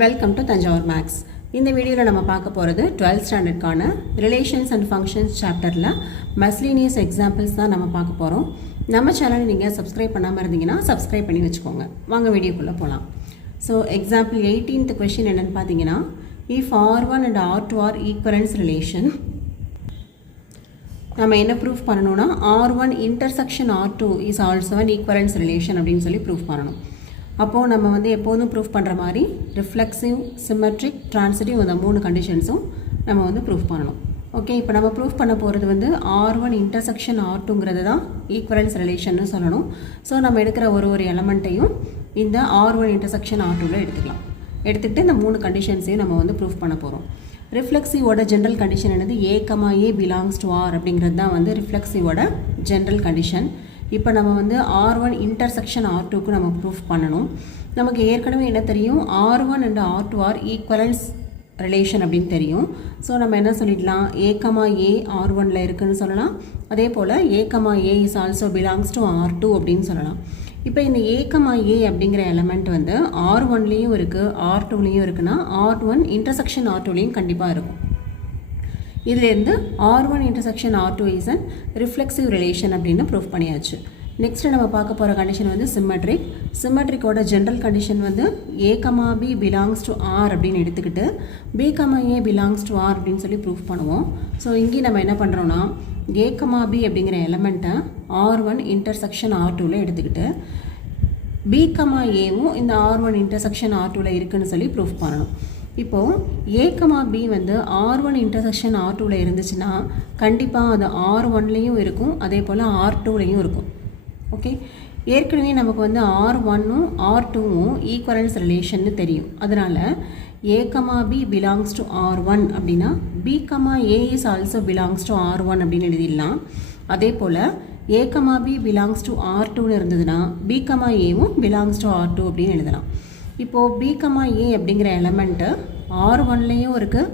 Welcome to Thanjavur maths. இந்த வீடியோவில் நம்ம பார்க்க போகிறது 12th ஸ்டாண்டர்டுக்கான ரிலேஷன்ஸ் அண்ட் ஃபங்க்ஷன்ஸ் சாப்டரில் மிஸ்லேனியஸ் எக்ஸாம்பிள்ஸ் தான் நம்ம பார்க்க போகிறோம். நம்ம சேனலை நீங்கள் சப்ஸ்கிரைப் பண்ணாமல் இருந்தீங்கன்னா சப்ஸ்கிரைப் பண்ணி வச்சுக்கோங்க. வாங்க வீடியோக்குள்ளே போகலாம். ஸோ எக்ஸாம்பிள் 18th கொஷின் என்னென்னு பார்த்தீங்கன்னா, if R1 and R2 are equivalence relation, நம்ம என்ன ப்ரூஃப் பண்ணணும்னா R1 intersection R2 is also an equivalence relation அப்படின்னு சொல்லி ப்ரூஃப் பண்ணணும். அப்போது நம்ம வந்து எப்போதும் ப்ரூஃப் பண்ணுற மாதிரி ரிஃப்ளெக்சிவ், சிமெட்ரிக், ட்ரான்சிட்டிவ் இந்த 3 கண்டிஷன்ஸும் நம்ம வந்து ப்ரூஃப் பண்ணணும். ஓகே, இப்போ நம்ம ப்ரூஃப் பண்ண போகிறது வந்து R1 இன்டர்செக்ஷன் R2ங்கிறது தான் ஈக்குவலன்ஸ் ரிலேஷன்னு சொல்லணும். ஸோ நம்ம எடுக்கிற ஒரு எலமெண்ட்டையும் இந்த R1 இன்டர்செக்ஷன் R2வில் எடுத்துக்கலாம். எடுத்துக்கிட்டு இந்த 3 கண்டிஷன்ஸையும் நம்ம வந்து ப்ரூஃப் பண்ண போகிறோம். ரிஃப்ளெக்சிவோட ஜென்ரல் கண்டிஷன் என்னது, A, பிலாங்ஸ் டு R அப்படிங்கிறது தான் வந்து ரிஃப்ளெக்சிவோட ஜென்ரல் கண்டிஷன். இப்போ நம்ம வந்து R1 இன்டர்செக்ஷன் R2க்கு நம்ம ப்ரூஃப் பண்ணணும். நமக்கு ஏற்கனவே என்ன தெரியும், R1 and R2 are equivalence relation அப்படின்னு தெரியும். ஸோ நம்ம என்ன சொல்லிடலாம், A, R1ல் இருக்குதுன்னு சொல்லலாம். அதே போல் A, is also belongs to R2 அப்படின்னு சொல்லலாம். இப்போ இந்த A, அப்படிங்கிற எலமெண்ட் வந்து R1லேயும் இருக்குது, R2லேயும் இருக்குன்னா R1 இன்டர்செக்ஷன் R2லேயும் கண்டிப்பாக இருக்கும். இதிலேருந்து R1 intersection R2 is an reflexive relation அப்படின்னு ப்ரூஃப் பண்ணியாச்சு. நெக்ஸ்ட்டு நம்ம பார்க்க போகிற கண்டிஷன் வந்து சிமெட்ரிக். சிமெட்ரிக்கோட ஜென்ரல் கண்டிஷன் வந்து A, B belongs to R அப்படின்னு எடுத்துக்கிட்டு B, A belongs to R அப்படின்னு சொல்லி ப்ரூஃப் பண்ணுவோம். ஸோ இங்கே நம்ம என்ன பண்ணுறோன்னா A, B அப்படிங்கிற எலமெண்ட்டை R1 இன்டர்செக்ஷன் R2வில் எடுத்துக்கிட்டு B, Aவும் இந்த R1 இன்டர்செக்ஷன் R2வில் இருக்குதுன்னு சொல்லி ப்ரூஃப் பண்ணணும். இப்போது A, B வந்து R1 இன்டர்செக்ஷன் R2வில் இருந்துச்சுன்னா கண்டிப்பாக அது R1லேயும் இருக்கும், அதே போல் R2லேயும் இருக்கும். ஓகே, ஏற்கனவே நமக்கு வந்து R1ம் R2வும் ஈக்குவலன்ஸ் ரிலேஷன்னு தெரியும். அதனால் A, B belongs to R1 அப்படின்னா B, A is also belongs to R1 அப்படின்னு எழுதிடலாம். அதே போல் A, B பிலாங்ஸ் டு R2ன்னு இருந்ததுன்னா B, Aவும் பிலாங்ஸ் டு R2 அப்படின்னு எழுதலாம். இப்போது B, A அப்படிங்கிற எலமெண்ட்டு R1லேயும் இருக்குது,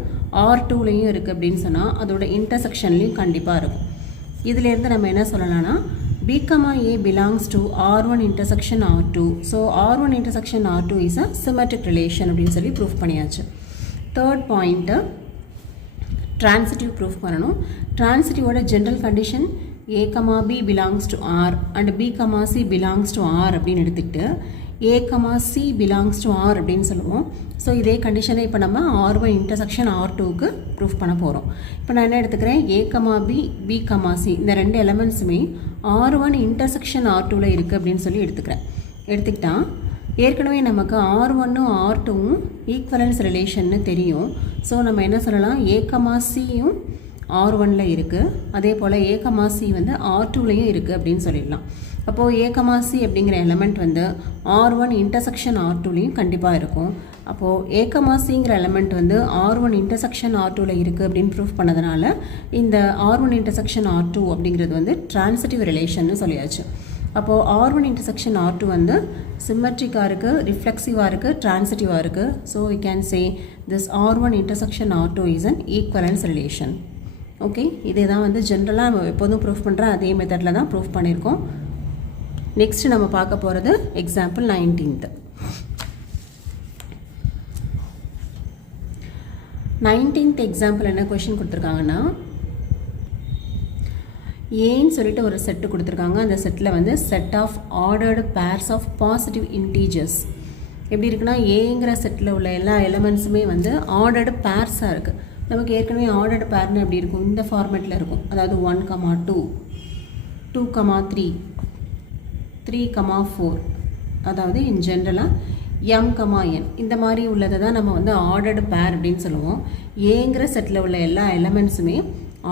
R2லேயும் இருக்குது அப்படின்னு சொன்னால் அதோட இன்டர்செக்ஷன்லேயும் கண்டிப்பாக இருக்கும். இதிலேருந்து நம்ம என்ன சொல்லலாம்னா B, A belongs to R1 intersection R2. So R1 intersection R2 is a symmetric relation அப்படின்னு சொல்லி ப்ரூஃப் பண்ணியாச்சு. தேர்ட் பாயிண்ட்டு ட்ரான்சிட்டிவ் ப்ரூஃப் பண்ணணும். ட்ரான்சிட்டிவோட general condition A, B belongs to R and B, C belongs to R அப்படின்னு எடுத்துக்கிட்டு A, C belongs to R அப்படின்னு சொல்லுவோம். So இதே கண்டிஷனை இப்போ நம்ம R1 இன்டர்செக்ஷன் R2க்கு ப்ரூஃப் பண்ண போகிறோம். இப்போ நான் என்ன எடுத்துக்கிறேன், A, B, C இந்த 2 எலமெண்ட்ஸுமே R1 இன்டர்செக்ஷன் R2வில் இருக்குது அப்படின்னு சொல்லி எடுத்துக்கிட்டா ஏற்கனவே நமக்கு R1ம் R2வும் ஈக்குவலன்ஸ் ரிலேஷன்னு தெரியும். ஸோ நம்ம என்ன சொல்லலாம், A, Cயும் R1ல் இருக்குது, அதே போல் A, C வந்து R2லேயும் இருக்குது அப்படின்னு சொல்லிடலாம். அப்போது A, C அப்படிங்கிற எலமெண்ட் வந்து R1 இன்டர்செக்ஷன் R2லேயும் கண்டிப்பாக இருக்கும். அப்போது A, Cங்கிற எலமெண்ட் வந்து R1 இன்டர்செக்ஷன் R2வில் இருக்குது அப்படின்னு ப்ரூஃப் பண்ணதுனால இந்த R1 இன்டர்செக்ஷன் R2 அப்படிங்கிறது வந்து ட்ரான்சிட்டிவ் ரிலேஷன்னு சொல்லியாச்சு. அப்போது R1 இன்டர்செக்ஷன் R2 வந்து சிமெட்ரிக்காக இருக்குது, ரிஃப்ளெக்சிவாக இருக்குது, ட்ரான்சிட்டிவாக இருக்குது. So we can say this R1 intersection R2 is an equivalence relation. Okay, இதே தான் வந்து ஜென்ரலாக நம்ம எப்போதும் ப்ரூஃப் பண்ணுற அதே மெத்தடில் தான் ப்ரூஃப் பண்ணியிருக்கோம். நெக்ஸ்ட் நம்ம பார்க்க போகிறது எக்ஸாம்பிள் 19th. 19th எக்ஸாம்பிள் என்ன கொஷின் கொடுத்துருக்காங்கன்னா, ஏன்னு சொல்லிட்டு ஒரு செட்டு கொடுத்துருக்காங்க. அந்த செட்டில் வந்து set of ordered pairs of positive integers எப்படி இருக்குன்னா, ஏங்கிற செட்டில் உள்ள எல்லா எலமெண்ட்ஸுமே வந்து ஆர்டர்டு பேர்ஸாக இருக்குது. நமக்கு ஏற்கனவே ஆர்டர்டு பேர்னு எப்படி இருக்கும், இந்த ஃபார்மேட்டில் இருக்கும். அதாவது 1, 2, 2, 3, 3, 4, அதாவது இன் ஜென்ரலாக M, N இந்த மாதிரி உள்ளதை தான் நம்ம வந்து ஆர்டர்டு பேர் அப்படின்னு சொல்லுவோம். ஏங்கிற செட்டில் உள்ள எல்லா எலமெண்ட்ஸுமே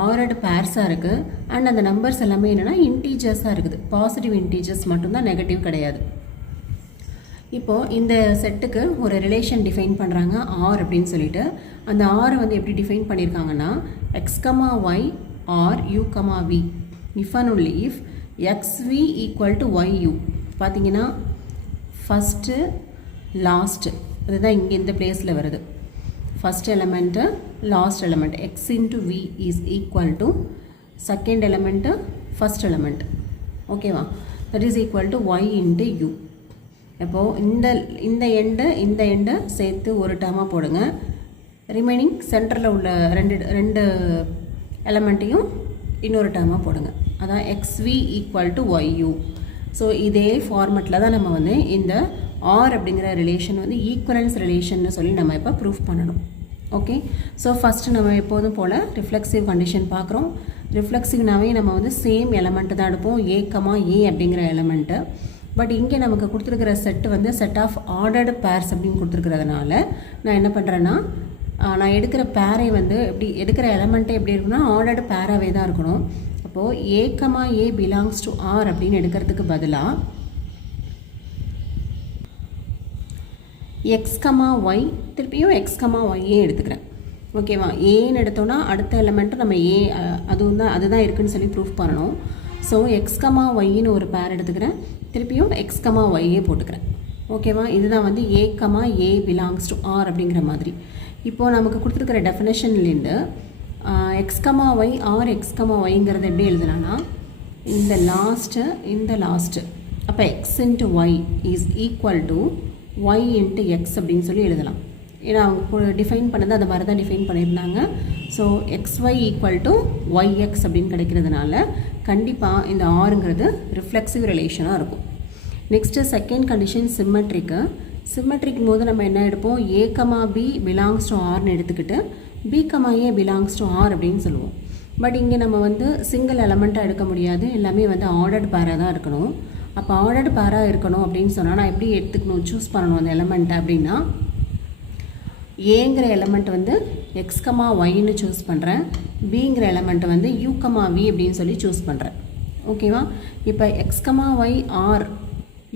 ஆர்டர்டு பேர்ஸாக இருக்குது. அண்ட் அந்த நம்பர்ஸ் எல்லாமே என்னென்னா இன்டீஜர்ஸாக இருக்குது. பாசிட்டிவ் இன்டீஜர்ஸ் மட்டும்தான், நெகட்டிவ் கிடையாது. இப்போது இந்த செட்டுக்கு ஒரு ரிலேஷன் டிஃபைன் பண்ணுறாங்க R அப்படின்னு சொல்லிட்டு. அந்த R வந்து எப்படி டிஃபைன் பண்ணியிருக்காங்கன்னா, X, Y or U, V if and only if XV equal to YU. பார்த்தீங்கன்னா ஃபஸ்ட்டு லாஸ்ட்டு அதுதான் இங்கே இந்த பிளேஸில் வருது. First element, last element X into V is equal to second element, first element. ஓகேவா, that is equal to Y into U. இப்போது இந்த எண்டை சேர்த்து ஒரு டேர்மாக போடுங்க. ரிமைனிங் சென்டரில் உள்ள ரெண்டு எலமெண்ட்டையும் இன்னொரு டேர்மாக போடுங்க. அதான் xv = yu. ஸோ இதே ஃபார்மெட்டில் தான் நம்ம வந்து இந்த ஆர் அப்படிங்கிற ரிலேஷன் வந்து ஈக்குவலன்ஸ் ரிலேஷன்னு சொல்லி நம்ம இப்போ ப்ரூஃப் பண்ணணும். ஓகே, ஸோ ஃபஸ்ட்டு நம்ம எப்போதும் போல் ரிஃப்ளெக்சிவ் கண்டிஷன் பார்க்குறோம். ரிஃப்ளெக்சிவ்னாவே நம்ம வந்து சேம் எலமெண்ட்டு தான் எடுப்போம், a, அப்படிங்கிற எலமெண்ட்டு. பட் இங்கே நமக்கு கொடுத்துருக்கிற செட்டு வந்து செட் ஆஃப் ஆர்டர்டு பேர்ஸ் அப்படின்னு கொடுத்துருக்கிறதுனால நான் என்ன பண்ணுறேன்னா, நான் எடுக்கிற பேரை வந்து எடுக்கிற எலமெண்ட்டே எப்படி இருக்குன்னா ஆர்டர்டு பேராகவே தான் இருக்கணும். அப்போது a, பிலாங்ஸ் டு ஆர் அப்படின்னு எடுக்கிறதுக்கு பதிலாக x, y திருப்பியும் x, y எடுத்துக்கிறேன். ஓகேவா, ஏன்னு எடுத்தோன்னா அடுத்த எலமெண்ட்டும் நம்ம அதுதான் இருக்குதுன்னு சொல்லி ப்ரூஃப் பண்ணணும். ஸோ x, yன்னு ஒரு பேர் எடுத்துக்கிறேன், திருப்பியும் x, y போட்டுக்கிறேன். ஓகேவா, இதுதான் வந்து a, பிலாங்ஸ் டு ஆர் அப்படிங்கிற மாதிரி. இப்போது நமக்கு கொடுத்துருக்கிற டெஃபினேஷன்லேருந்து x, y ஆர் x, yங்கிறது எப்படி எழுதுனான்னா இந்த லாஸ்ட்டு அப்போ x into y is equal to y into x அப்படின்னு சொல்லி எழுதலாம். ஏன்னா அவங்க டிஃபைன் பண்ணது அந்த மாதிரி தான் டிஃபைன் பண்ணியிருந்தாங்க. ஸோ xy = yx அப்படின்னு கிடைக்கிறதுனால கண்டிப்பாக இந்த ஆறுங்கிறது ரிஃப்ளெக்சிவ் ரிலேஷனாக இருக்கும். நெக்ஸ்ட்டு செகண்ட் கண்டிஷன் சிம்மெட்ரிக்கும் போது நம்ம என்ன எடுப்போம், a, b பிலாங்ஸ் டு ஆர்னு எடுத்துக்கிட்டு b, a belongs to R அப்படின்னு சொல்லுவோம். பட் இங்கே நம்ம வந்து சிங்கிள் எலமெண்ட்டாக எடுக்க முடியாது, எல்லாமே வந்து ஆர்டர்டு பேராக தான் இருக்கணும். அப்போ ஆர்டர்டு பேராக இருக்கணும் அப்படின்னு சொன்னால் நான் எப்படி சூஸ் பண்ணணும் அந்த எலமெண்ட்டை அப்படின்னா, ஏங்கிற எலமெண்ட் வந்து x, yன்னு சூஸ் பண்ணுறேன், பிங்கிற எலமெண்ட்டை வந்து u, v அப்படின்னு சொல்லி சூஸ் பண்ணுறேன். ஓகேவா, இப்போ x, y R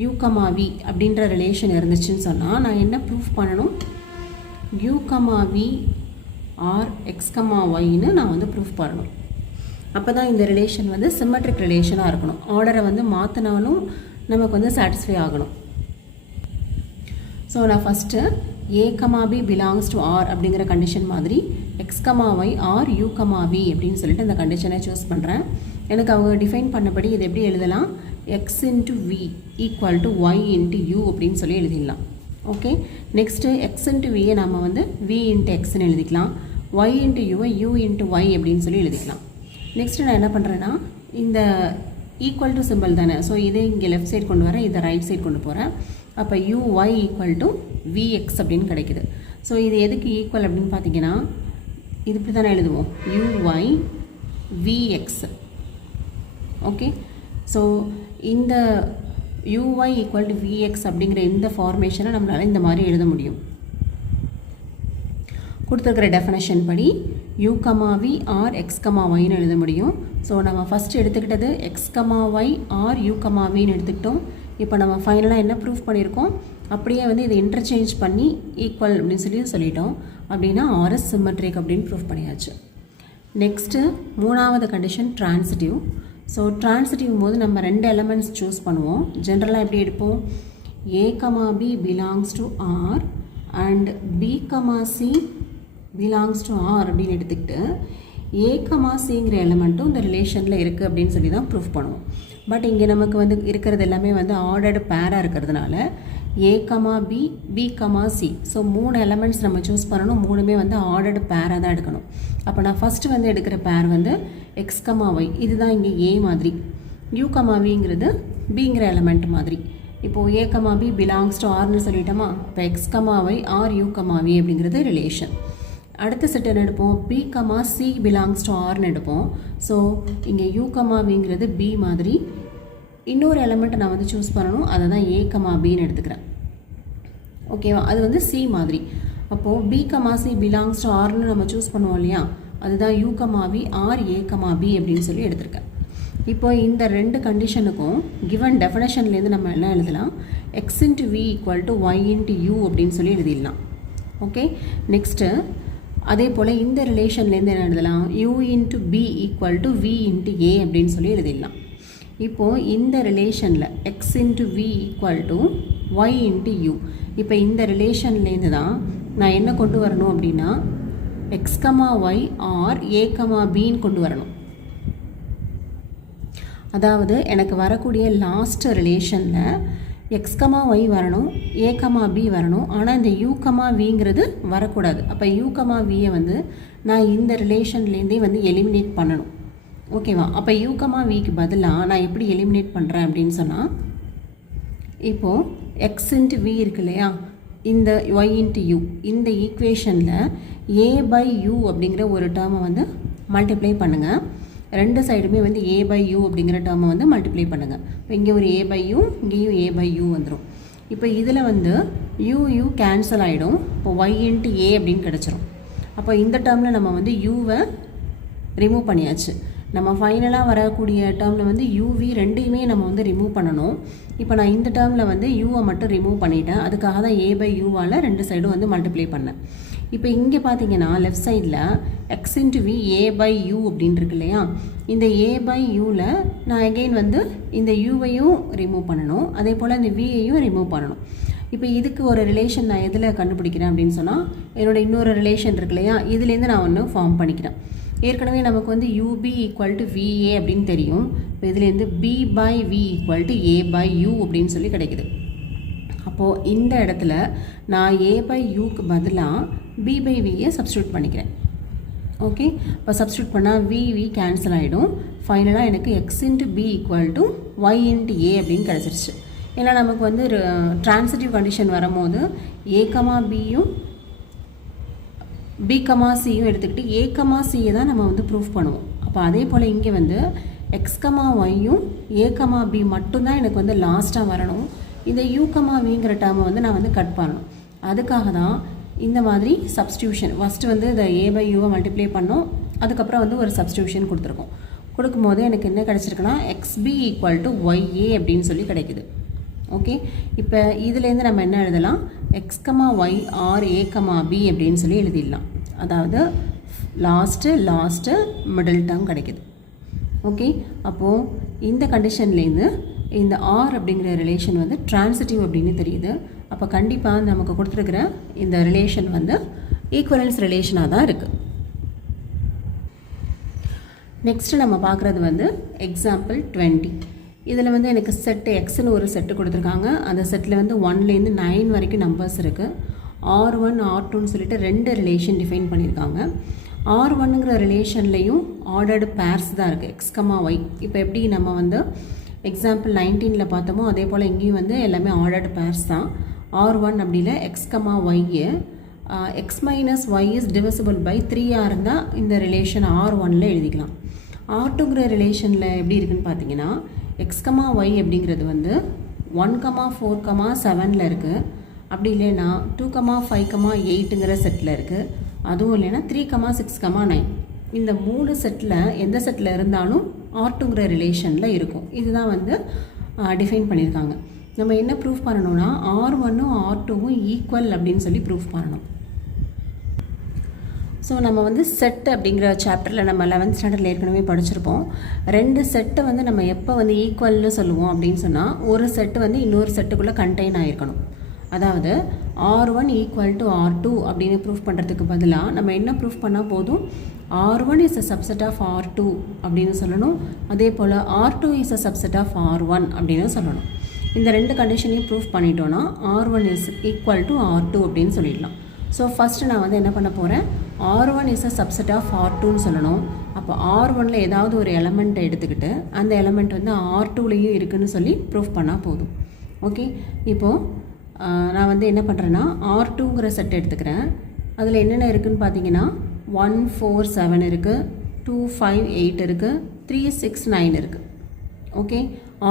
u, v அப்படின்ற ரிலேஷன் இருந்துச்சுன்னு சொன்னால் நான் என்ன ப்ரூஃப் பண்ணணும், u, v ஆர் x, yன்னு நான் வந்து ப்ரூஃப் பண்ணணும். அப்போ தான் இந்த ரிலேஷன் வந்து சிம்மெட்ரிக் ரிலேஷனாக இருக்கணும். ஆர்டரை வந்து மாற்றினாலும் நமக்கு வந்து சாட்டிஸ்ஃபை ஆகணும். ஸோ நான் first a, b belongs to R அப்படிங்கிற கண்டிஷன் மாதிரி x, y R u, v அப்படின்னு சொல்லிட்டு இந்த கண்டிஷனை சூஸ் பண்ணுறேன். எனக்கு அவங்க டிஃபைன் பண்ணபடி இது எப்படி எழுதலாம், x into v = y into u அப்படின்னு சொல்லி எழுதிடலாம். Okay, next x into v நம்ம வந்து v into xன்னு எழுதிக்கலாம், y into u u into y அப்படின்னு சொல்லி எழுதிக்கலாம். நெக்ஸ்ட்டு நான் என்ன பண்ணுறேன்னா, இந்த ஈக்குவல் டு சிம்பிள் தானே, ஸோ இதை இங்கே லெஃப்ட் சைட் கொண்டு வரேன், இதை ரைட் சைட் கொண்டு போகிறேன். அப்போ uy = vx அப்படின்னு கிடைக்குது. ஸோ இது எதுக்கு ஈக்குவல் அப்படின்னு பார்த்தீங்கன்னா, இது இப்படி தானே எழுதுவோம், uy vx. ஓகே, ஸோ இந்த uy = vx அப்படிங்கிற இந்த ஃபார்மேஷனை நம்மளால் இந்த மாதிரி எழுத முடியும். கொடுத்துருக்கிற டெஃபினேஷன் படி u, v ஆர் x, yன்னு எழுத முடியும். ஸோ நம்ம ஃபஸ்ட் எடுத்துக்கிட்டது x, y ஆர் u, vன்னு எடுத்துக்கிட்டோம். இப்போ நம்ம ஃபைனலாக என்ன ப்ரூஃப் பண்ணியிருக்கோம், அப்படியே வந்து இதை இன்டர்சேஞ்ச் பண்ணி ஈக்குவல் அப்படின்னு சொல்லிட்டோம். அப்படின்னா ஆர்எஸ் சிம்மெட்ரிக் அப்படின்னு ப்ரூஃப் பண்ணியாச்சு. நெக்ஸ்ட்டு மூணாவது கண்டிஷன் ட்ரான்சிட்டிவ். ஸோ ட்ரான்சிட்டிவ் போது நம்ம ரெண்டு எலமெண்ட்ஸ் சூஸ் பண்ணுவோம். ஜென்ரலாக எப்படி எடுப்போம், a, b belongs to R and b, c belongs to R அப்படின்னு எடுத்துக்கிட்டு a, cங்கிற எலமெண்ட்டும் இந்த ரிலேஷனில் இருக்குது அப்படின்னு சொல்லி தான் ப்ரூஃப் பண்ணுவோம். பட் இங்கே நமக்கு வந்து இருக்கிறது எல்லாமே வந்து ஆர்டர்டு பேராக இருக்கிறதுனால a, b, b, c so 3 elements நம்ம சூஸ் பண்ணணும். மூணுமே வந்து ஆர்டர்டு பேராக தான் எடுக்கணும். அப்போ நான் ஃபஸ்ட்டு வந்து எடுக்கிற பேர் வந்து x, y இதுதான் இங்கே a மாதிரி, u, vங்கிறது bங்கிற எலமெண்ட் மாதிரி. இப்போது a, b பிலாங்ஸ் டு ஆர்னு சொல்லிட்டோமா, இப்போ x, y R u, v அப்படிங்கிறது ரிலேஷன். அடுத்த செட் என்ன எடுப்போம், b, c பிலாங்ஸ் டு ஆர்னு எடுப்போம். ஸோ இங்கே u, vங்கிறது b மாதிரி, இன்னொரு எலமெண்ட்டை நான் வந்து சூஸ் பண்ணணும், அதை தான் a, bன்னு எடுத்துக்கிறேன். ஓகேவா, அது வந்து c மாதிரி. அப்போது b, c பிலாங்ஸ் டு ஆர்னு நம்ம சூஸ் பண்ணுவோம் இல்லையா, அதுதான் u, v R a, b அப்படின்னு சொல்லி எடுத்திருக்கேன். இப்போ இந்த ரெண்டு கண்டிஷனுக்கும் கிவன் டெஃபினேஷன்லேருந்து நம்ம என்ன எழுதலாம், x into v = y into u அப்படின்னு சொல்லி எழுதிடலாம். ஓகே, நெக்ஸ்ட்டு அதே போல் இந்த ரிலேஷன்லேருந்து என்ன எழுதலாம், u into b = v into a அப்படின்னு சொல்லி எழுதிடலாம். இப்போது இந்த ரிலேஷனில் x into v = y into u. இப்போ இந்த ரிலேஷன்லேருந்து தான் நான் என்ன கொண்டு வரணும் அப்படின்னா, x, y ஆர் a, bன்னு கொண்டு வரணும். அதாவது எனக்கு வரக்கூடிய லாஸ்ட் ரிலேஷனில் எக்ஸ் கமா ஒய் வரணும், ஏ கமா பி வரணும். ஆனால் இந்த யூ கமா விங்கிறது வரக்கூடாது. அப்போ யூ கமா வியை வந்து நான் இந்த ரிலேஷன்லேருந்தே வந்து எலிமினேட் பண்ணணும். ஓகேவா? அப்போ யூ கமா விக்கு பதிலாக நான் எப்படி எலிமினேட் பண்ணுறேன் அப்படின்னு சொன்னால், இப்போது எக்ஸ் இன்ட்டு வி இருக்கு இல்லையா, இந்த ஒய் இன்ட்டு யூ, இந்த ஈக்குவேஷனில் ஏ பை யூ அப்படிங்கிற ஒரு டேர்மை வந்து மல்டிப்ளை பண்ணுங்கள். ரெண்டு சைடுமே வந்து ஏ பை யூ அப்படிங்கிற டேர்மை வந்து மல்டிப்ளை பண்ணுங்கள். இப்போ இங்கே ஒரு ஏ பை யூ, இங்கேயும் ஏ பை யூ வந்துடும். இப்போ இதில் வந்து யூ கேன்சல் ஆகிடும். இப்போ ஒய் இன்ட்டு ஏ அப்படின்னு கிடச்சிரும். அப்போ இந்த டேர்மில் நம்ம வந்து யூவை ரிமூவ் பண்ணியாச்சு. நம்ம ஃபைனலாக வரக்கூடிய டேர்மில் வந்து யூவி ரெண்டையுமே நம்ம வந்து ரிமூவ் பண்ணணும். இப்போ நான் இந்த டேர்மில் வந்து யூவை மட்டும் ரிமூவ் பண்ணிட்டேன். அதுக்காக தான் ஏ பை யூவால் ரெண்டு சைடும் வந்து மல்டிப்ளை பண்ணேன். இப்போ இங்கே பார்த்தீங்கன்னா லெஃப்ட் சைடில் x into v a by u அப்படின்னு இருக்கு இல்லையா, இந்த ஏ பை யூவில் நான் அகெயின் வந்து இந்த யூவையும் ரிமூவ் பண்ணணும், அதே போல் இந்த வியையும் ரிமூவ் பண்ணணும். இப்போ இதுக்கு ஒரு ரிலேஷன் நான் எதில் கண்டுபிடிக்கிறேன் அப்படின்னு சொன்னால், என்னோடய இன்னொரு ரிலேஷன் இருக்கு இல்லையா, இதுலேருந்து நான் ஒன்று ஃபார்ம் பண்ணிக்கிறேன். ஏற்கனவே நமக்கு வந்து யூபி ஈக்குவல் டு விஏ அப்படின்னு தெரியும். இப்போ இதுலேருந்து b by v equal to a by u அப்படின்னு சொல்லி கிடைக்குது. அப்போது இந்த இடத்துல நான் ஏ பை யூக்கு பதிலாக பி பை வியை சப்ஸ்டியூட் பண்ணிக்கிறேன். ஓகே, இப்போ சப்ஸ்டியூட் பண்ணால் வி கேன்சல் ஆகிடும். ஃபைனலாக எனக்கு X into B equal to Y into A அப்படின்னு கிடச்சிருச்சு. ஏன்னா நமக்கு வந்து ட்ரான்சிட்டிவ் கண்டிஷன் வரும்போது ஏ கமா பியும் பி கமா சியும் எடுத்துக்கிட்டு ஏ கமா சியை தான் நம்ம வந்து ப்ரூஃப் பண்ணுவோம். அப்போ அதே போல் இங்கே வந்து எக்ஸ் கமா ஒய்யும் ஏ கமா பி மட்டும்தான் எனக்கு வந்து லாஸ்ட்டாக வரணும். இந்த யூ கமா விங்கிற டேர்மை வந்து நான் வந்து கட் பண்ணணும். அதுக்காக தான் இந்த மாதிரி சப்ஸ்டியூஷன் ஃபஸ்ட்டு வந்து இந்த ஏ பை யூவை மல்டிப்ளை பண்ணோம், அதுக்கப்புறம் வந்து ஒரு சப்ஸ்டியூஷன் கொடுத்துருக்கோம். கொடுக்கும்போது எனக்கு என்ன கிடச்சிருக்குன்னா எக்ஸ்பி ஈக்குவல் டு ஒய்ஏ அப்படின்னு சொல்லி கிடைக்குது. ஓகே, இப்போ இதுலேருந்து நம்ம என்ன எழுதலாம், X comma Y R A comma B அப்படின்னு சொல்லி எழுதிடலாம். அதாவது லாஸ்ட்டு மிடில் டேர்ம் கிடைக்குது. ஓகே, அப்போது இந்த கண்டிஷன்லேருந்து இந்த ஆர் அப்படிங்கிற ரிலேஷன் வந்து ட்ரான்சிட்டிவ் அப்படின்னு தெரியுது. அப்போ கண்டிப்பாக நமக்கு கொடுத்துருக்கிற இந்த ரிலேஷன் வந்து ஈக்குவலன்ஸ் ரிலேஷனாக தான் இருக்குது. நெக்ஸ்ட்டு நம்ம பார்க்குறது வந்து எக்ஸாம்பிள் 20. இதில் வந்து எனக்கு செட்டு எக்ஸ்னு ஒரு செட்டு கொடுத்துருக்காங்க. அந்த செட்டில் வந்து 1லேருந்து 9 வரைக்கும் நம்பர்ஸ் இருக்குது. R1 R2ன்னு சொல்லிட்டு ரெண்டு ரிலேஷன் டிஃபைன் பண்ணியிருக்காங்க. R1ங்கிற ரிலேஷன்லேயும் ஆர்டர்டு பேர்ஸ் தான் இருக்குது, எக்ஸ் கமா ஒய். இப்போ எப்படி நம்ம வந்து எக்ஸாம்பிள் 19ல் பார்த்தோமோ அதே போல் இங்கேயும் வந்து எல்லாமே ஆர்டர்டு பேர்ஸ் தான். R1 அப்படியில் எக்ஸ் கமா ஒய்யை X minus Y is divisible by 3 இருந்தால் இந்த ரிலேஷன் R1ல் எழுதிக்கலாம். R2ங்கிற ரிலேஷனில் எப்படி இருக்குதுன்னு பார்த்தீங்கன்னா, எக்ஸ் கமா ஒய் அப்படிங்கிறது வந்து 1,4,7 இருக்குது. அப்படி இல்லைன்னா 2,5,8ங்கிற செட்டில் இருக்குது. அதுவும் இல்லைன்னா 3,6,9. இந்த 3 செட்டில் எந்த செட்டில் இருந்தாலும் R2ங்கிற ரிலேஷனில் இருக்கும். இதுதான் வந்து டிஃபைன் பண்ணியிருக்காங்க. நம்ம என்ன ப்ரூஃப் பண்ணணும்னா R1ம் R2வும் ஈக்குவல் அப்படின்னு சொல்லி ப்ரூஃப் பண்ணணும். ஸோ நம்ம வந்து செட் அப்படிங்கிற சாப்டரில் நம்ம 11th ஸ்டாண்டர்டில் ஏற்கனவே படிச்சிருப்போம். ரெண்டு செட்டை வந்து நம்ம எப்போ வந்து ஈக்குவல்னு சொல்லுவோம் அப்படின்னு சொன்னால், ஒரு செட்டு வந்து இன்னொரு செட்டுக்குள்ளே கண்டெயின் ஆகிருக்கணும். அதாவது R1 ஈக்குவல் டு R2 அப்படின்னு ப்ரூஃப் பண்ணுறதுக்கு பதிலாக நம்ம என்ன ப்ரூஃப் பண்ணால் போதும், R1 is a subset of R2 அப்படின்னு சொல்லணும். அதே போல் R2 is a subset of R1 அப்படின்னு சொல்லணும். இந்த ரெண்டு கண்டிஷனையும் ப்ரூஃப் பண்ணிட்டோன்னா R1 is equal to R2 அப்படின்னு சொல்லிடலாம். ஸோ ஃபஸ்ட்டு நான் வந்து என்ன பண்ண போகிறேன், R1 is a subset of R2ன்னு சொல்லணும். அப்போ R1ல் ஏதாவது ஒரு எலமெண்ட்டை எடுத்துக்கிட்டு அந்த எலமெண்ட் வந்து R2லேயும் இருக்குதுன்னு சொல்லி ப்ரூஃப் பண்ணால் போதும். ஓகே, இப்போது நான் வந்து என்ன பண்ணுறேன்னா R2ங்கிற செட் எடுத்துக்கிறேன். அதில் என்னென்ன இருக்குதுன்னு பார்த்தீங்கன்னா 1 4 7 இருக்குது, 2 5 8 இருக்குது, 3 6 9 இருக்குது. ஓகே,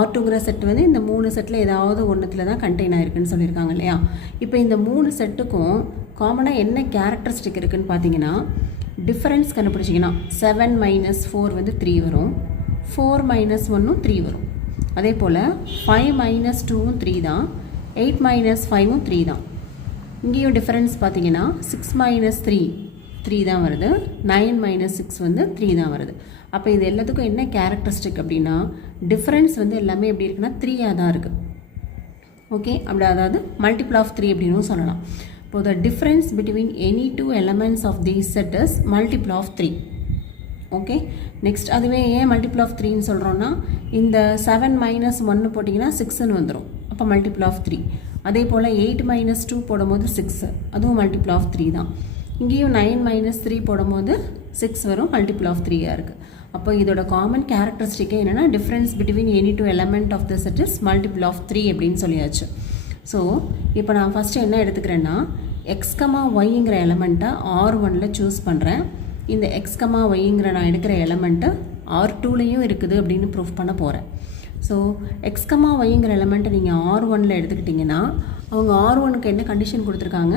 R2ங்கிற செட் வந்து இந்த 3 செட்டில் ஏதாவது ஒன்றுத்தில் தான் கண்டெயின் ஆகிருக்குன்னு சொல்லியிருக்காங்க இல்லையா. இப்போ இந்த 3 செட்டுக்கும் காமனாக என்ன கேரக்டரிஸ்டிக் இருக்குதுன்னு பார்த்தீங்கன்னா, டிஃபரன்ஸ் கண்டுபிடிச்சிங்கன்னா 7 மைனஸ் 4 வந்து 3 வரும், 4 மைனஸ் 1ம் 3 வரும். அதே போல் 5 மைனஸ் 2ம் 3 தான், 8 மைனஸ் 5ம் 3 தான். இங்கேயும் டிஃபரன்ஸ் பார்த்தீங்கன்னா 6 மைனஸ் 3 தான் வருது, 9 மைனஸ் 6 வந்து 3 தான் வருது. அப்போ இது எல்லாத்துக்கும் என்ன கேரக்டரிஸ்டிக் அப்படின்னா, டிஃபரன்ஸ் வந்து எல்லாமே எப்படி இருக்குன்னா 3ஆக தான் இருக்குது. ஓகே, அப்படி அதாவது மல்டிபிள் ஆஃப் 3 அப்படின்னு சொல்லலாம். இப்போ the difference between any two elements of these set is multiple of 3. Okay, next அதுவே ஏன் மல்டிபிள் ஆஃப் 3ன்னு சொல்கிறோன்னா, இந்த 7 மைனஸ் 1 போட்டிங்கன்னா 6ன்னு வந்துடும். அப்போ அப்போ மல்டிபிள் ஆஃப் 3. அதே போல் 8 மைனஸ் 2 போடும்போது 6, அதுவும் மல்டிபிள் ஆஃப் 3 தான். இங்கேயும் 9 மைனஸ் 3 போடும்போது 6 வரும், மல்டிபிள் ஆஃப் 3 இருக்குது. அப்போ இதோட காமன் கேரக்டரிஸ்டிக்கே என்னென்னா difference between any two element of the set is multiple of 3 அப்படின்னு சொல்லியாச்சு. ஸோ இப்போ நான் ஃபஸ்ட்டு என்ன எடுத்துக்கிறேன்னா எக்ஸ்கமா ஒய்ங்கிற எலமெண்ட்டை R1ல் சூஸ் பண்ணுறேன். இந்த எக்ஸ்கமா ஒய்ங்கிற நான் எடுக்கிற எலமெண்ட்டு R2லேயும் இருக்குது அப்படின்னு ப்ரூஃப் பண்ண போகிறேன். ஸோ எக்ஸ்கமா ஒய்ங்கிற எலமெண்ட்டை நீங்கள் R1ல் எடுத்துக்கிட்டிங்கன்னா அவங்க R1க்கு என்ன கண்டிஷன் கொடுத்துருக்காங்க,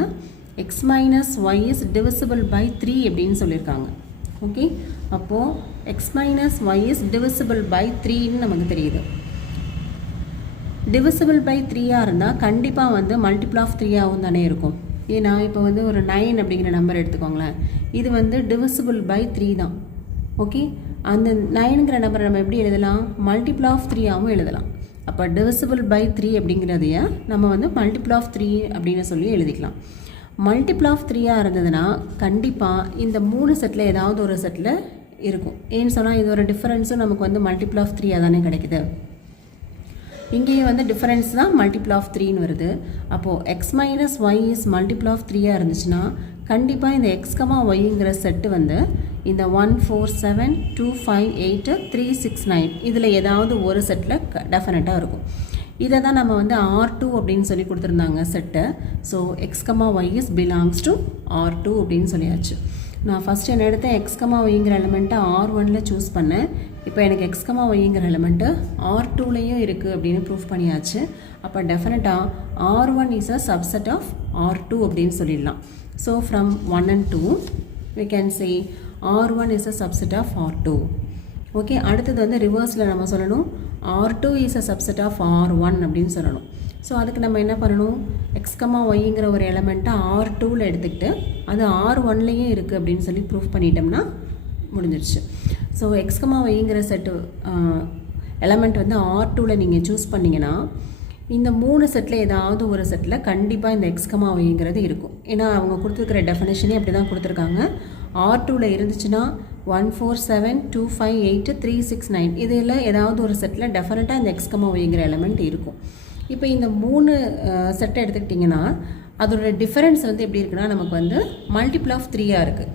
X minus Y is divisible by 3 அப்படின்னு சொல்லியிருக்காங்க. ஓகே, அப்போது X minus Y is divisible by 3ன்னு நமக்கு தெரியுது. டிவிசிபிள் பை 3ஆக இருந்தால் கண்டிப்பாக வந்து மல்டிபிள் ஆஃப் 3ஆகவும் தானே இருக்கும். ஏன்னா இப்போ வந்து ஒரு 9 அப்படிங்கிற நம்பர் எடுத்துக்கோங்களேன், இது வந்து டிவிசிபிள் பை 3 தான். ஓகே, அந்த 9ங்கிற நம்பரை நம்ம எப்படி எழுதலாம், மல்டிபிள் ஆஃப் 3ஆகவும் எழுதலாம். அப்போ டிவிசிபிள் பை 3 அப்படிங்கிறதைய நம்ம வந்து மல்டிபிள் ஆஃப் 3 அப்படின்னு சொல்லி எழுதிக்கலாம். மல்டிபிள் ஆஃப் 3ஆக இருந்ததுன்னா கண்டிப்பாக இந்த 3 செட்டில் ஏதாவது ஒரு செட்டில் இருக்கும். ஏன்னு சொன்னால் இது ஒரு டிஃபரன்ஸும் நமக்கு வந்து மல்டிபிள் ஆஃப் 3ஆக தானே கிடைக்குது. இங்கேயும் வந்து டிஃபரன்ஸ் தான் மல்டிபிள் ஆஃப் 3ன்னு வருது. அப்போது X minus Y is multiple of 3ஆக இருந்துச்சுன்னா கண்டிப்பாக இந்த எக்ஸ்கமா ஒய்ங்கிற செட்டு வந்து இந்த 1 4 7 2 5 8 3 6 9 இதில் ஏதாவது ஒரு செட்டில் டெஃபினட்டாக இருக்கும். இதை தான் நம்ம வந்து R2 அப்படின்னு சொல்லி கொடுத்துருந்தாங்க செட்டை. So x comma y is belongs to R2 அப்படின்னு சொல்லியாச்சு. நான் ஃபஸ்ட்டு என்ன எடுத்தேன், எக்ஸ்கமா ஒய்ங்கிற எலமெண்ட்டை R1ல் சூஸ் பண்ணேன். இப்போ எனக்கு எக்ஸ்கமா ஒய்ங்கிற எலமெண்ட்டு R2லேயும் இருக்குது அப்படின்னு ப்ரூஃப் பண்ணியாச்சு. அப்போ டெஃபினட்டாக R1 is a subset of R2 அப்படின்னு சொல்லிடலாம். So from 1 and 2 we can say R1 is a subset of R2. Okay, அடுத்தது வந்து ரிவர்ஸில் நம்ம சொல்லணும் R2 is a subset of R1 அப்படின்னு சொல்லணும். ஸோ அதுக்கு நம்ம என்ன பண்ணணும், எக்ஸ்கமா ஒய்ங்கிற ஒரு எலமெண்ட்டை R2ல் எடுத்துக்கிட்டு அது R1லேயும் இருக்குது அப்படின்னு சொல்லி ப்ரூஃப் பண்ணிட்டோம்னா முடிஞ்சிருச்சு. ஸோ எக்ஸ்கமா ஒய்ங்கிற செட்டு எலமெண்ட் வந்து R2ல் நீங்கள் சூஸ் பண்ணிங்கன்னா இந்த 3 செட்டில் ஏதாவது ஒரு செட்டில் கண்டிப்பாக இந்த எக்ஸ்கமா ஒய்ங்கிறது இருக்கும். ஏன்னா அவங்க கொடுத்துருக்கிற டெஃபினேஷனே அப்படி தான் கொடுத்துருக்காங்க. R2ல் இருந்துச்சுன்னா 1 4 7 2 5 8 3 6 9 இதில் ஏதாவது ஒரு செட்டில் டெஃபினட்டாக இந்த எக்ஸ்கமா ஒய்ங்கிற எலமெண்ட் இருக்கும். இப்போ இந்த 3 செட்டை எடுத்துக்கிட்டிங்கன்னா அதோட டிஃபரன்ஸ் வந்து எப்படி இருக்குன்னா நமக்கு வந்து மல்டிபிள் ஆஃப் 3ஆக இருக்குது.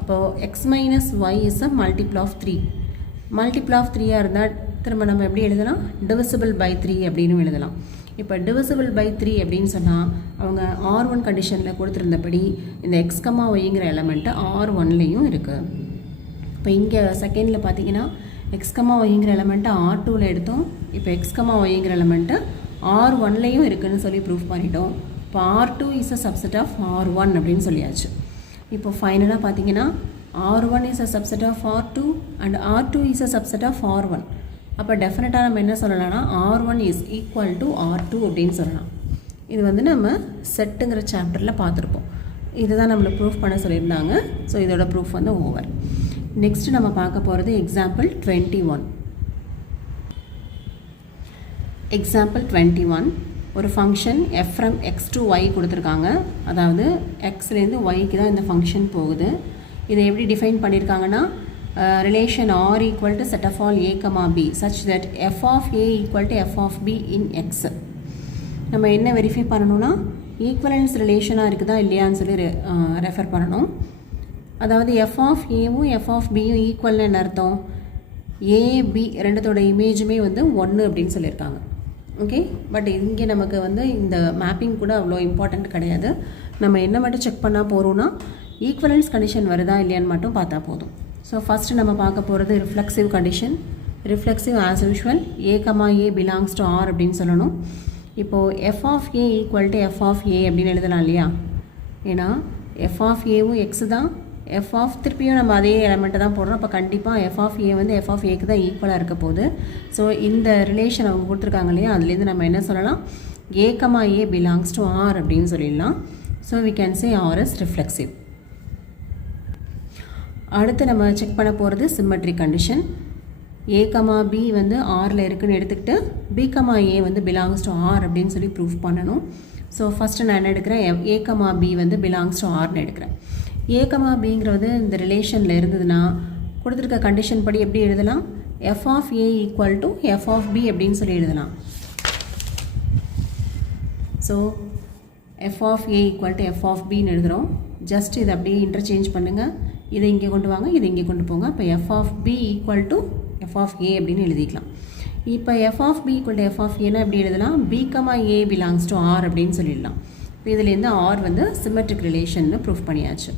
அப்போது X minus Y is a multiple of 3. Multiple of 3ஆக இருந்தால் திரும்ப நம்ம எப்படி எழுதலாம், டிவிசிபிள் பை 3 அப்படின்னு எழுதலாம். இப்போ டிவிசிபிள் பை 3 அப்படின்னு சொன்னால் அவங்க R1 கண்டிஷனில் கொடுத்துருந்தபடி இந்த எக்ஸ்கமா ஒய்ங்கிற எலமெண்ட்டு R1லேயும் இருக்குது. இப்போ இங்கே செகண்டில் பார்த்தீங்கன்னா எக்ஸ்கமா ஒய்ங்கிற எலமெண்ட்டை R2ல் எடுத்தோம். இப்போ எக்ஸ்கமா ஒய்ங்கிற எலமெண்ட்டு R1லேயும் இருக்குதுன்னு சொல்லி ப்ரூஃப் பண்ணிட்டோம். இப்போ R2 is a subset of R1 அப்படின்னு சொல்லியாச்சு. இப்போ ஃபைனலாக பார்த்தீங்கன்னா R1 is a subset of R2 and R2 is a subset of R1. அப்போ டெஃபினட்டாக நம்ம என்ன சொல்லலாம்னா R1 is equal to R2 அப்படின்னு சொல்லலாம். இது வந்து நம்ம செட்டுங்கிற சாப்டரில் பார்த்துருப்போம். இதுதான் நம்மளை ப்ரூஃப் பண்ண சொல்லியிருந்தாங்க. ஸோ இதோட ப்ரூஃப் வந்து ஓவர். நெக்ஸ்ட்டு நம்ம பார்க்க போகிறது எக்ஸாம்பிள் 21. எக்ஸாம்பிள் 21 ஒரு function f from x to y கொடுத்துருக்காங்க. அதாவது எக்ஸ்லேருந்து ஒய்க்கு தான் இந்த ஃபங்க்ஷன் போகுது. இதை எப்படி டிஃபைன் பண்ணியிருக்காங்கன்னா relation R equal to set of all a comma b such that f of a equal to f of b in x. நம்ம என்ன வெரிஃபை பண்ணணும்னா ஈக்குவலன்ஸ் ரிலேஷனாக இருக்குதா இல்லையான்னு சொல்லி ரெஃபர் பண்ணணும். அதாவது எஃப் ஆஃப் ஏவும் எஃப் ஆஃப் பியும் ஈக்குவல்னு என்ன அர்த்தம், ஏ பி ரெண்டுத்தோட இமேஜுமே வந்து 1 அப்படின்னு சொல்லியிருக்காங்க. ஓகே, பட் இங்கே நமக்கு வந்து இந்த மேப்பிங் கூட அவ்வளோ இம்பார்ட்டண்ட் கிடையாது. நம்ம என்ன மட்டும் செக் பண்ணால் போகிறோம்னா ஈக்குவலன்ஸ் கண்டிஷன் வருதா இல்லையான்னு மட்டும் பார்த்தா போதும். ஸோ ஃபஸ்ட்டு நம்ம பார்க்க போகிறது reflexive condition. Reflexive as usual A comma A belongs to R அப்படின்னு சொல்லணும். இப்போது F of A equal to F of A அப்படின்னு எழுதலாம் இல்லையா. ஏன்னா எஃப் ஆஃப் ஏவும் எக்ஸு தான், எஃப் ஆஃப் திருப்பியும் நம்ம அதே எலமெண்ட்டை தான் போடுறோம். அப்போ கண்டிப்பாக எஃப் ஆஃப் ஏ வந்து எஃப் ஆஃப் ஏக்கு தான் ஈக்குவலாக இருக்க போகுது. ஸோ இந்த ரிலேஷன் அவங்க கொடுத்துருக்காங்க இல்லையா, அதுலேருந்து நம்ம என்ன சொல்லலாம், A comma A belongs to R அப்படின்னு சொல்லிடலாம். So we can say R is reflexive. அடுத்து நம்ம செக் பண்ண போகிறது symmetry condition. A comma B வந்து ஆரில் இருக்குதுன்னு எடுத்துக்கிட்டு பி கமா ஏ வந்து பிலாங்ஸ் டு ஆர் அப்படின்னு சொல்லி ப்ரூஃப் பண்ணணும். ஸோ ஃபஸ்ட்டு நான் என்ன எடுக்கிறேன், ஏ கமா பி வந்து பிலாங்ஸ் டு ஆர்னு எடுக்கிறேன். ஏ கமா பிங்கிறது இந்த ரிலேஷனில் இருந்ததுன்னா கொடுத்துருக்க கண்டிஷன் படி எப்படி எழுதலாம், f of A equal to F of b அப்படின்னு சொல்லி எழுதலாம். So f of a equal to f of b ன்னு எழுதுகிறோம். ஜஸ்ட் இதை அப்படியே இன்டர்சேஞ்ச் பண்ணுங்கள். இதை இங்கே கொண்டு வாங்க, இதை இங்கே கொண்டு போங்க. இப்போ f of b equal to f of a அப்படின்னு எழுதிக்கலாம். இப்போ f of b equal to f of a னா எப்படி எழுதலாம்? b, a belongs to r அப்படின்னு சொல்லிடலாம். இப்போ இதுலேருந்து r வந்து சிமெட்ரிக் ரிலேஷன்னு ப்ரூஃப் பண்ணியாச்சு.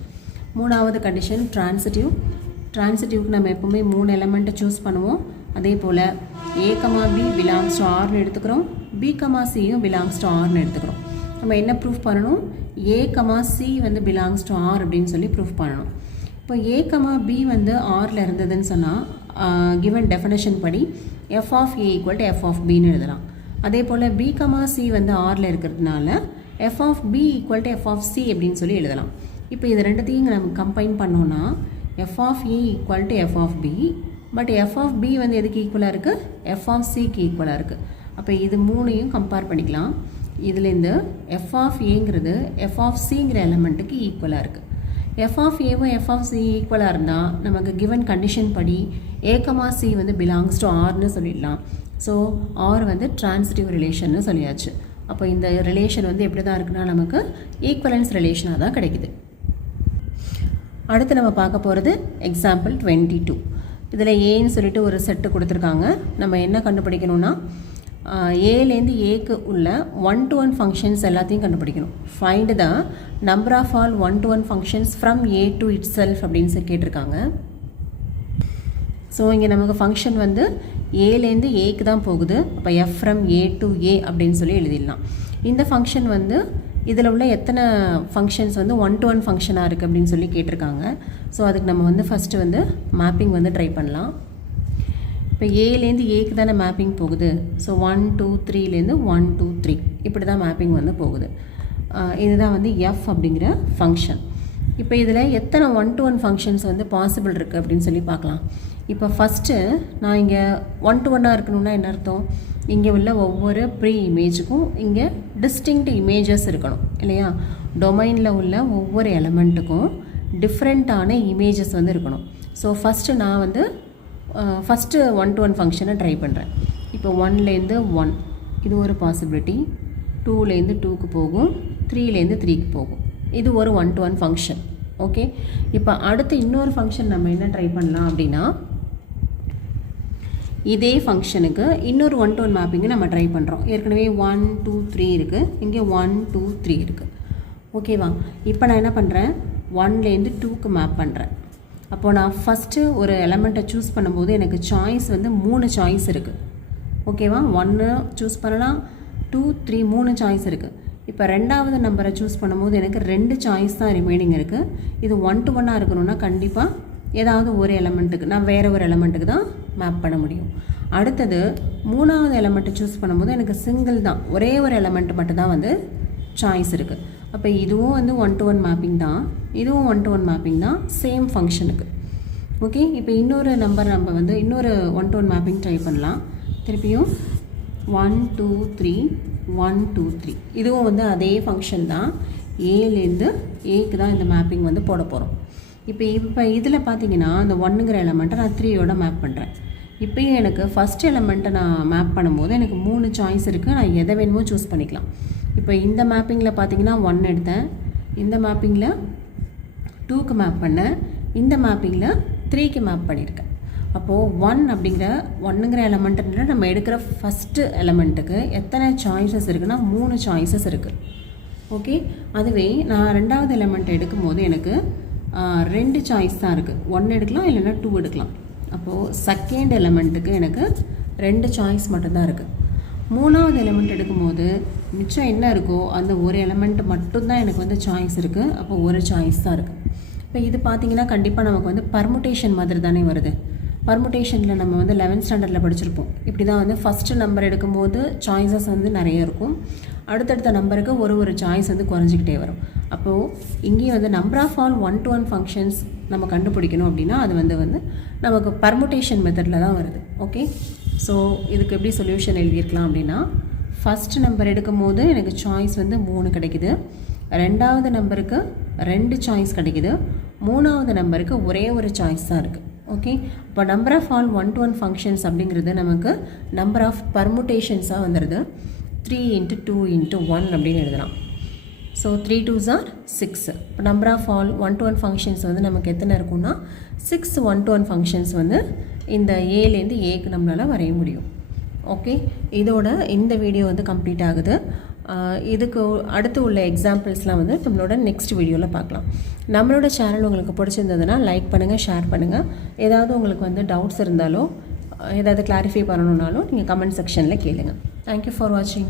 மூணாவது கண்டிஷன் ட்ரான்சிட்டிவ். ட்ரான்சிட்டிவ்க்கு நம்ம எப்போவுமே 3 எலமெண்ட்டை சூஸ் பண்ணுவோம். அதே போல் a, b belongs to rன்னு எடுத்துக்கிறோம். b, cயும் belongs to rன்னு எடுத்துக்கிறோம். நம்ம என்ன ப்ரூஃப் பண்ணணும்? a, c வந்து belongs to r அப்படின்னு சொல்லி ப்ரூஃப் பண்ணணும். இப்போ a, b வந்து rல இருந்ததுன்னு சொன்னால் given definition படி f of a equal to f of bன்னு எழுதலாம். அதே போல் b, c வந்து rல இருக்கிறதுனால f of b equal to f of c அப்படின்னு சொல்லி எழுதலாம். இப்போ இது ரெண்டுத்தையும் நம்ம கம்பைன் பண்ணோன்னா f of a equal to f of b, but f of b வந்து எதுக்கு ஈக்குவலாக இருக்குது? f of cக்கு ஈக்குவலாக இருக்குது. அப்போ இது மூணையும் கம்பேர் பண்ணிக்கலாம். இதுலேருந்து f of aங்கிறது f of cங்கிற எலமெண்ட்டுக்கு ஈக்குவலாக இருக்குது. f of aவும் f of c ஈக்குவலாக இருந்தால் நமக்கு கிவன் கண்டிஷன் படி a, c வந்து பிலாங்ஸ் டு rன்னு சொல்லிடலாம். ஸோ r வந்து ட்ரான்சிட்டிவ் ரிலேஷன்னு சொல்லியாச்சு. அப்போ இந்த ரிலேஷன் வந்து எப்படி தான் இருக்குன்னா நமக்கு ஈக்குவலன்ஸ் ரிலேஷனாக தான் கிடைக்குது. அடுத்து நம்ம பார்க்க போகிறது எக்ஸாம்பிள் 22. இதில் ஏன்னு சொல்லிட்டு ஒரு செட்டு கொடுத்துருக்காங்க. நம்ம என்ன கண்டுபிடிக்கணும்னா ஏலேருந்து ஏக்கு உள்ள 1-to-1 ஃபங்க்ஷன்ஸ் எல்லாத்தையும் கண்டுபிடிக்கணும். Find the number of all 1-to-1 functions from a to itself அப்படின்னு சொல்லி கேட்டிருக்காங்க. ஸோ இங்கே நமக்கு ஃபங்க்ஷன் வந்து ஏலேருந்து ஏக்கு தான் போகுது. அப்போ எஃப் ஃப்ரம் ஏ டு ஏ அப்படின்னு சொல்லி எழுதிடலாம். இந்த ஃபங்க்ஷன் வந்து இதில் உள்ள எத்தனை ஃபங்க்ஷன்ஸ் வந்து 1-to-1 ஃபங்க்ஷனாக இருக்குது அப்படின்னு சொல்லி கேட்டிருக்காங்க. ஸோ அதுக்கு நம்ம வந்து ஃபஸ்ட்டு வந்து மேப்பிங் வந்து ட்ரை பண்ணலாம். இப்போ ஏலேருந்து ஏக்கு தானே மேப்பிங் போகுது. ஸோ 1, 2, 3லேருந்து 1, 2, 3 இப்படி தான் மேப்பிங் வந்து போகுது. இதுதான் வந்து எஃப் அப்படிங்கிற ஃபங்க்ஷன். இப்போ இதில் எத்தனை 1-to-1 ஃபங்க்ஷன்ஸ் வந்து பாசிபிள் இருக்குது அப்படின்னு சொல்லி பார்க்கலாம். இப்போ ஃபஸ்ட்டு நான் இங்கே 1-to-1 இருக்கணும்னா என்ன அர்த்தம்? இங்கே உள்ள ஒவ்வொரு ப்ரீ இமேஜுக்கும் இங்கே டிஸ்டிங்க்ட் இமேஜஸ் இருக்கணும் இல்லையா? டொமைனில் உள்ள ஒவ்வொரு எலமெண்ட்டுக்கும் டிஃப்ரெண்ட்டான இமேஜஸ் வந்து இருக்கணும். ஸோ ஃபஸ்ட்டு நான் வந்து ஃபஸ்ட்டு 1-to-1 ஃபங்க்ஷனை ட்ரை பண்ணுறேன். இப்போ 1லேருந்து 1 இது ஒரு பாசிபிலிட்டி, 2லேருந்து 2க்கு போகும், 3லேருந்து 3க்கு போகும். இது ஒரு 1-to-1 ஃபங்க்ஷன். ஓகே, இப்போ அடுத்து இன்னொரு ஃபங்க்ஷன் நம்ம என்ன ட்ரை பண்ணலாம் அப்படின்னா இதே ஃபங்க்ஷனுக்கு இன்னொரு 1-to-1 மேப்பிங்கை நம்ம ட்ரை பண்ணுறோம். ஏற்கனவே 1, 2, 3 இருக்குது, இங்கே 1, 2, 3 இருக்குது. ஓகேவா? இப்போ நான் என்ன பண்ணுறேன்? 1லேருந்து 2க்கு மேப் பண்ணுறேன். அப்போது நான் ஃபஸ்ட்டு ஒரு எலமெண்ட்டை சூஸ் பண்ணும்போது எனக்கு சாய்ஸ் வந்து 3 சாய்ஸ் இருக்குது. ஓகேவா? 1 சூஸ் பண்ணலாம், 2, 3 3 சாய்ஸ் இருக்குது. இப்போ ரெண்டாவது நம்பரை சூஸ் பண்ணும்போது எனக்கு 2 சாய்ஸ் தான் ரிமைனிங் இருக்குது. இது 1-to-1 இருக்கணும்னா கண்டிப்பாக ஏதாவது ஒரு எலமெண்ட்டுக்கு நான் வேறு ஒரு எலமெண்ட்டுக்கு தான் மேப் பண்ண முடியும். அடுத்தது மூணாவது எலமெண்ட்டை சூஸ் பண்ணும்போது எனக்கு சிங்கிள் தான், ஒரே ஒரு எலமெண்ட் மட்டும் தான் வந்து சாய்ஸ் இருக்குது. அப்போ இதுவும் வந்து 1-to-1 மேப்பிங் தான், இதுவும் 1-to-1 மேப்பிங் தான் சேம் ஃபங்க்ஷனுக்கு. ஓகே, இப்போ இன்னொரு நம்பர் நம்ம வந்து இன்னொரு 1-to-1 மேப்பிங் ட்ரை பண்ணலாம். திருப்பியும் 1, 2, 3 1, 2, 3 இதுவும் வந்து அதே ஃபங்க்ஷன் தான். ஏலேருந்து ஏக்கு தான் இந்த மேப்பிங் வந்து போட போகிறோம். இப்போ இதில் பார்த்தீங்கன்னா இந்த 1ங்கிற எலமெண்ட்டை நான் 3யோட மேப் பண்ணுறேன். இப்போயும் எனக்கு ஃபஸ்ட் எலமெண்ட்டை நான் மேப் பண்ணும்போது எனக்கு 3 சாய்ஸ் இருக்குது, நான் எதை வேணுமோ சூஸ் பண்ணிக்கலாம். இப்போ இந்த மேப்பிங்கில் பார்த்தீங்கன்னா 1 எடுத்தேன், இந்த மேப்பிங்கில் 2க்கு மேப் பண்ணேன், இந்த மேப்பிங்கில் 3க்கு மேப் பண்ணியிருக்கேன். அப்போது 1ங்கிற எலமெண்ட்டுன்ற நம்ம எடுக்கிற ஃபஸ்ட்டு எலமெண்ட்டுக்கு எத்தனை சாய்ஸஸ் இருக்குன்னா 3 சாய்ஸஸ் இருக்குது. ஓகே, அதுவே நான் ரெண்டாவது எலமெண்ட் எடுக்கும்போது எனக்கு 2 சாய்ஸ் தான் இருக்குது. 1 எடுக்கலாம், இல்லைன்னா 2 எடுக்கலாம். அப்போது செகண்ட் எலமெண்ட்டுக்கு எனக்கு 2 சாய்ஸ் மட்டும்தான் இருக்குது. மூணாவது எலமெண்ட் எடுக்கும்போது மிச்சம் என்ன இருக்கோ அந்த ஒரு எலமெண்ட் மட்டும்தான் எனக்கு வந்து சாய்ஸ் இருக்குது. அப்போ ஒரு சாய்ஸ் தான் இருக்குது. இப்போ இது பார்த்திங்கன்னா கண்டிப்பாக நமக்கு வந்து பர்முட்டேஷன் மாதிரி தானே வருது. பர்முட்டேஷனில் நம்ம வந்து 11th ஸ்டாண்டர்டில் படிச்சிருப்போம். இப்படி தான் வந்து ஃபஸ்ட்டு நம்பர் எடுக்கும்போது சாய்ஸஸ் வந்து நிறைய இருக்கும், அடுத்தடுத்த நம்பருக்கு ஒரு சாய்ஸ் வந்து குறைஞ்சிக்கிட்டே வரும். அப்போது இங்கேயும் வந்து number of all 1-to-1 functions நம்ம கண்டுபிடிக்கணும் அப்படின்னா அது வந்து நமக்கு பர்முட்டேஷன் மெத்தடில் தான் வருது. ஓகே, ஸோ இதுக்கு எப்படி சொல்யூஷன் எழுதியிருக்கலாம் அப்படின்னா ஃபஸ்ட் நம்பர் எடுக்கும் போது எனக்கு சாய்ஸ் வந்து 3 கிடைக்குது, ரெண்டாவது நம்பருக்கு 2 சாய்ஸ் கிடைக்குது, மூணாவது நம்பருக்கு ஒரே ஒரு சாய்ஸ் தான் இருக்குது. ஓகே, இப்போ number of all 1-to-1 functions அப்படிங்கிறது நமக்கு நம்பர் ஆஃப் பர்முட்டேஷன்ஸாக வந்துடுது. 3 into 2 into 1 அப்படின்னு எழுதலாம். So 3 2s are 6. இப்போ number of all 1-to-1 functions வந்து நமக்கு எத்தனை இருக்குன்னா 6 1-to-1 ஃபங்க்ஷன்ஸ் வந்து இந்த ஏலேருந்து ஏக்கு நம்மளால் வரைய முடியும். ஓகே, இதோட இந்த வீடியோ வந்து கம்ப்ளீட் ஆகுது. இதுக்கு அடுத்து உள்ள எக்ஸாம்பிள்ஸ்லாம் வந்து நம்மளோட நெக்ஸ்ட் வீடியோவில் பார்க்கலாம். நம்மளோட சேனல் உங்களுக்கு பிடிச்சிருந்ததுன்னா லைக் பண்ணுங்கள், ஷேர் பண்ணுங்கள். ஏதாவது உங்களுக்கு வந்து டவுட்ஸ் இருந்தாலோ ஏதாவது கிளாரிஃபை பண்ணணுன்னாலும் நீங்கள் கமெண்ட் செக்ஷனில் கேளுங்கள். தேங்க்யூ ஃபார் வாட்சிங்.